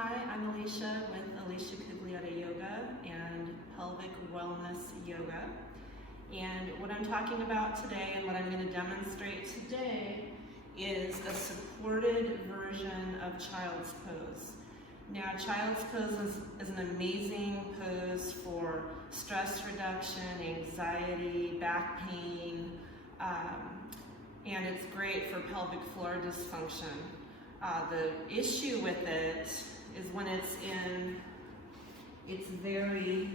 Hi, I'm Alicia with Alicia Cugliotta Yoga and Pelvic Wellness Yoga. And what I'm talking about today and what I'm going to demonstrate today is a supported version of child's pose. Now, child's pose is an amazing pose for stress reduction, anxiety, back pain, and it's great for pelvic floor dysfunction. The issue with it is when it's in its very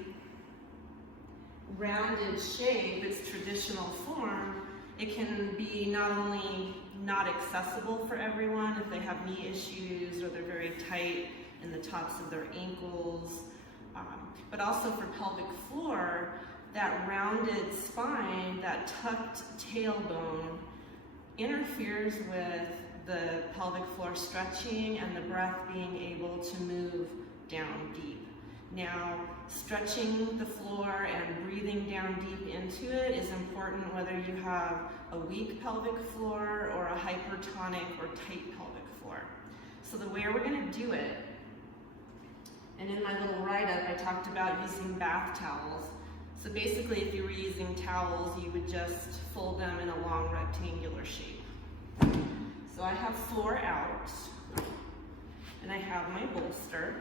rounded shape, its traditional form, it can be not only not accessible for everyone if they have knee issues or they're very tight in the tops of their ankles, but also for pelvic floor, that rounded spine, that tucked tailbone interferes with the pelvic floor stretching and the breath being able to move down deep. Now, stretching the floor and breathing down deep into it is important whether you have a weak pelvic floor or a hypertonic or tight pelvic floor. So the way we're going to do it, and in my little write-up I talked about using bath towels. So basically if you were using towels, you would just fold them in a long rectangular shape. So I have 4 out, and I have my bolster,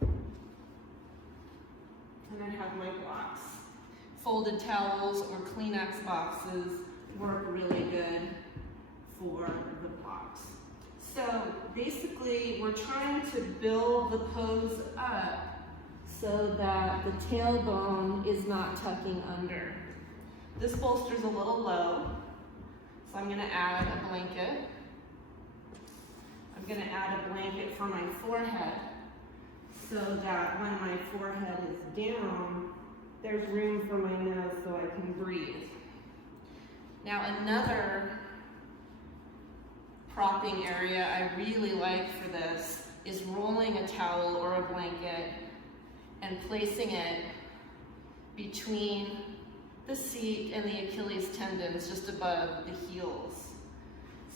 and I have my blocks. Folded towels or Kleenex boxes work really good for the blocks. So basically we're trying to build the pose up so that the tailbone is not tucking under. This bolster is a little low, so I'm going to add a blanket. I'm going to add a blanket for my forehead so that when my forehead is down, there's room for my nose so I can breathe. Now another propping area I really like for this is rolling a towel or a blanket and placing it between the seat and the Achilles tendons just above the heels.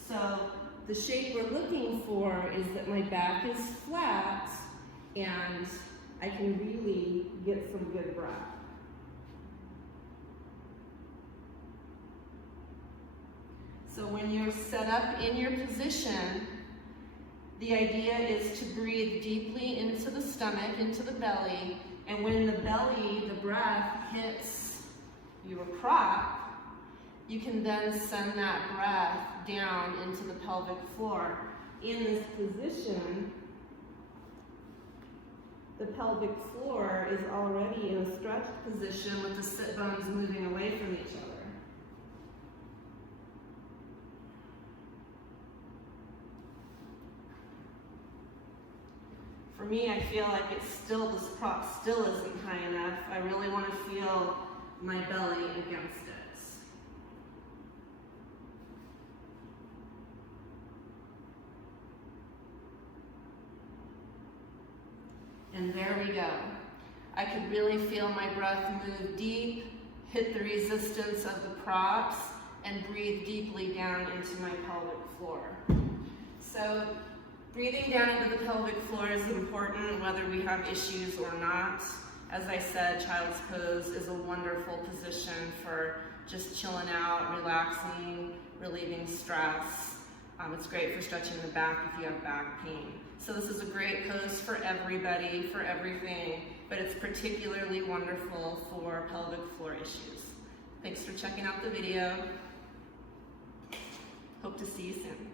So the shape we're looking for is that my back is flat and I can really get some good breath. So when you're set up in your position, the idea is to breathe deeply into the stomach, into the belly, and when the belly, the breath hits your prop, you can then send that breath down into the pelvic floor. In this position, the pelvic floor is already in a stretched position with the sit bones moving away from each other. For me, I feel like this prop still isn't high enough. I really want to feel my belly against it. And there we go. I could really feel my breath move deep, hit the resistance of the props, and breathe deeply down into my pelvic floor. So breathing down into the pelvic floor is important whether we have issues or not. As I said, child's pose is a wonderful position for just chilling out, relaxing, relieving stress. It's great for stretching the back if you have back pain. So this is a great pose for everybody, for everything, but it's particularly wonderful for pelvic floor issues. Thanks for checking out the video. Hope to see you soon.